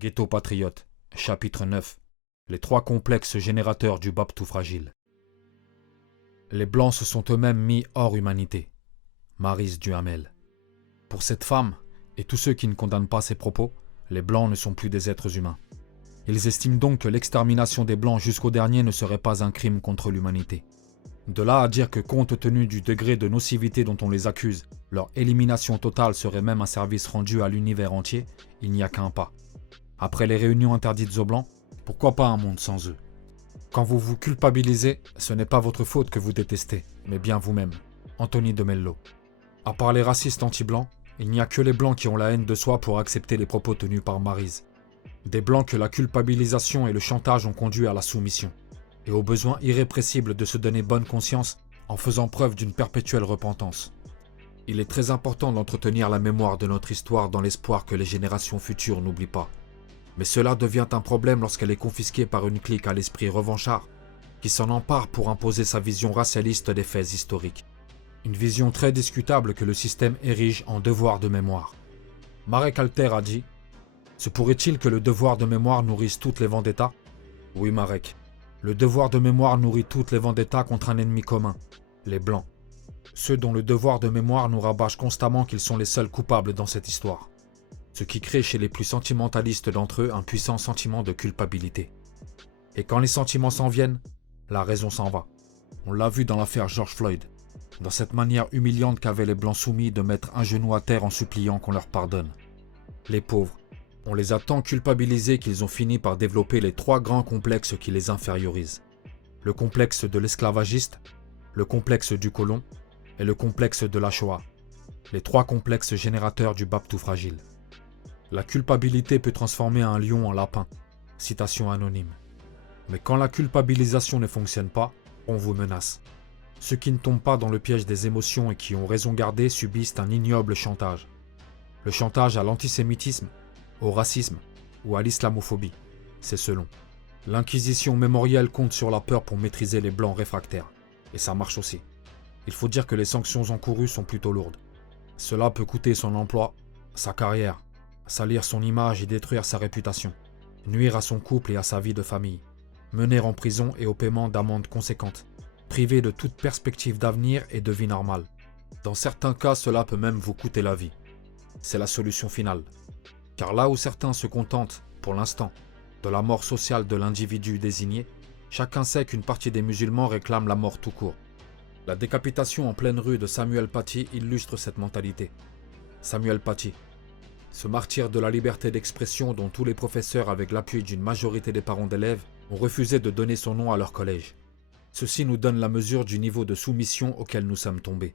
Ghetto Patriote, chapitre 9. Les trois complexes générateurs du Baptou fragile. Les Blancs se sont eux-mêmes mis hors humanité. Maryse Duhamel. Pour cette femme, et tous ceux qui ne condamnent pas ses propos, les Blancs ne sont plus des êtres humains. Ils estiment donc que l'extermination des Blancs jusqu'au dernier ne serait pas un crime contre l'humanité. De là à dire que compte tenu du degré de nocivité dont on les accuse, leur élimination totale serait même un service rendu à l'univers entier, il n'y a qu'un pas. Après les réunions interdites aux Blancs, pourquoi pas un monde sans eux? Quand vous vous culpabilisez, ce n'est pas votre faute que vous détestez, mais bien vous-même. Anthony de Mello. À part les racistes anti-blancs, il n'y a que les Blancs qui ont la haine de soi pour accepter les propos tenus par Maryse. Des Blancs que la culpabilisation et le chantage ont conduit à la soumission, et au besoin irrépressible de se donner bonne conscience en faisant preuve d'une perpétuelle repentance. Il est très important d'entretenir la mémoire de notre histoire dans l'espoir que les générations futures n'oublient pas. Mais cela devient un problème lorsqu'elle est confisquée par une clique à l'esprit revanchard, qui s'en empare pour imposer sa vision racialiste des faits historiques. Une vision très discutable que le système érige en devoir de mémoire. Marek Alter a dit « Se pourrait-il que le devoir de mémoire nourrisse toutes les vendettas ?» Oui Marek, le devoir de mémoire nourrit toutes les vendettas contre un ennemi commun, les Blancs. Ceux dont le devoir de mémoire nous rabâche constamment qu'ils sont les seuls coupables dans cette histoire. Ce qui crée chez les plus sentimentalistes d'entre eux un puissant sentiment de culpabilité. Et quand les sentiments s'en viennent, la raison s'en va. On l'a vu dans l'affaire George Floyd, dans cette manière humiliante qu'avaient les Blancs soumis de mettre un genou à terre en suppliant qu'on leur pardonne. Les pauvres, on les a tant culpabilisés qu'ils ont fini par développer les trois grands complexes qui les infériorisent. Le complexe de l'esclavagiste, le complexe du colon et le complexe de la Shoah. Les trois complexes générateurs du Baptou fragile. La culpabilité peut transformer un lion en lapin. Citation anonyme. Mais quand la culpabilisation ne fonctionne pas, on vous menace. Ceux qui ne tombent pas dans le piège des émotions et qui ont raison gardée subissent un ignoble chantage. Le chantage à l'antisémitisme, au racisme ou à l'islamophobie, c'est selon. L'inquisition mémorielle compte sur la peur pour maîtriser les Blancs réfractaires. Et ça marche aussi. Il faut dire que les sanctions encourues sont plutôt lourdes. Cela peut coûter son emploi, sa carrière, salir son image et détruire sa réputation, nuire à son couple et à sa vie de famille, mener en prison et au paiement d'amendes conséquentes, priver de toute perspective d'avenir et de vie normale. Dans certains cas, cela peut même vous coûter la vie. C'est la solution finale. Car là où certains se contentent, pour l'instant, de la mort sociale de l'individu désigné, chacun sait qu'une partie des musulmans réclame la mort tout court. La décapitation en pleine rue de Samuel Paty illustre cette mentalité. Samuel Paty, ce martyr de la liberté d'expression dont tous les professeurs, avec l'appui d'une majorité des parents d'élèves, ont refusé de donner son nom à leur collège. Ceci nous donne la mesure du niveau de soumission auquel nous sommes tombés.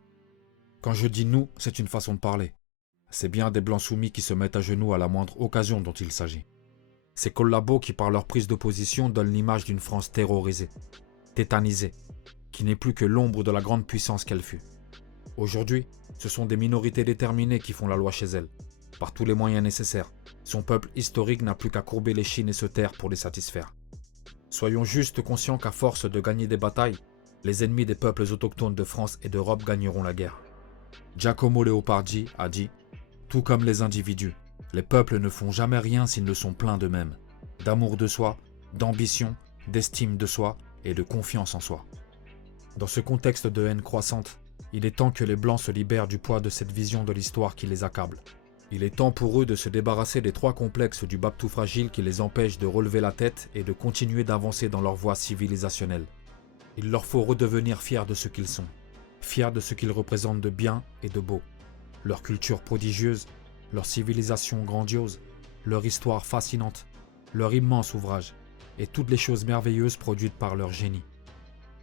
Quand je dis « nous », c'est une façon de parler. C'est bien des Blancs soumis qui se mettent à genoux à la moindre occasion dont il s'agit. Ces collabos qui, par leur prise de position, donnent l'image d'une France terrorisée, tétanisée, qui n'est plus que l'ombre de la grande puissance qu'elle fut. Aujourd'hui, ce sont des minorités déterminées qui font la loi chez elles. Par tous les moyens nécessaires, son peuple historique n'a plus qu'à courber l'échine et se taire pour les satisfaire. Soyons juste conscients qu'à force de gagner des batailles, les ennemis des peuples autochtones de France et d'Europe gagneront la guerre. Giacomo Leopardi a dit « Tout comme les individus, les peuples ne font jamais rien s'ils ne sont pleins d'eux-mêmes, d'amour de soi, d'ambition, d'estime de soi et de confiance en soi. » Dans ce contexte de haine croissante, il est temps que les Blancs se libèrent du poids de cette vision de l'histoire qui les accable. Il est temps pour eux de se débarrasser des trois complexes du Baptou fragile qui les empêchent de relever la tête et de continuer d'avancer dans leur voie civilisationnelle. Il leur faut redevenir fiers de ce qu'ils sont, fiers de ce qu'ils représentent de bien et de beau, leur culture prodigieuse, leur civilisation grandiose, leur histoire fascinante, leur immense ouvrage et toutes les choses merveilleuses produites par leur génie.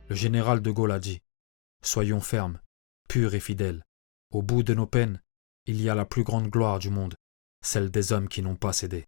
Le général de Gaulle a dit « Soyons fermes, purs et fidèles. Au bout de nos peines, il y a la plus grande gloire du monde, celle des hommes qui n'ont pas cédé. »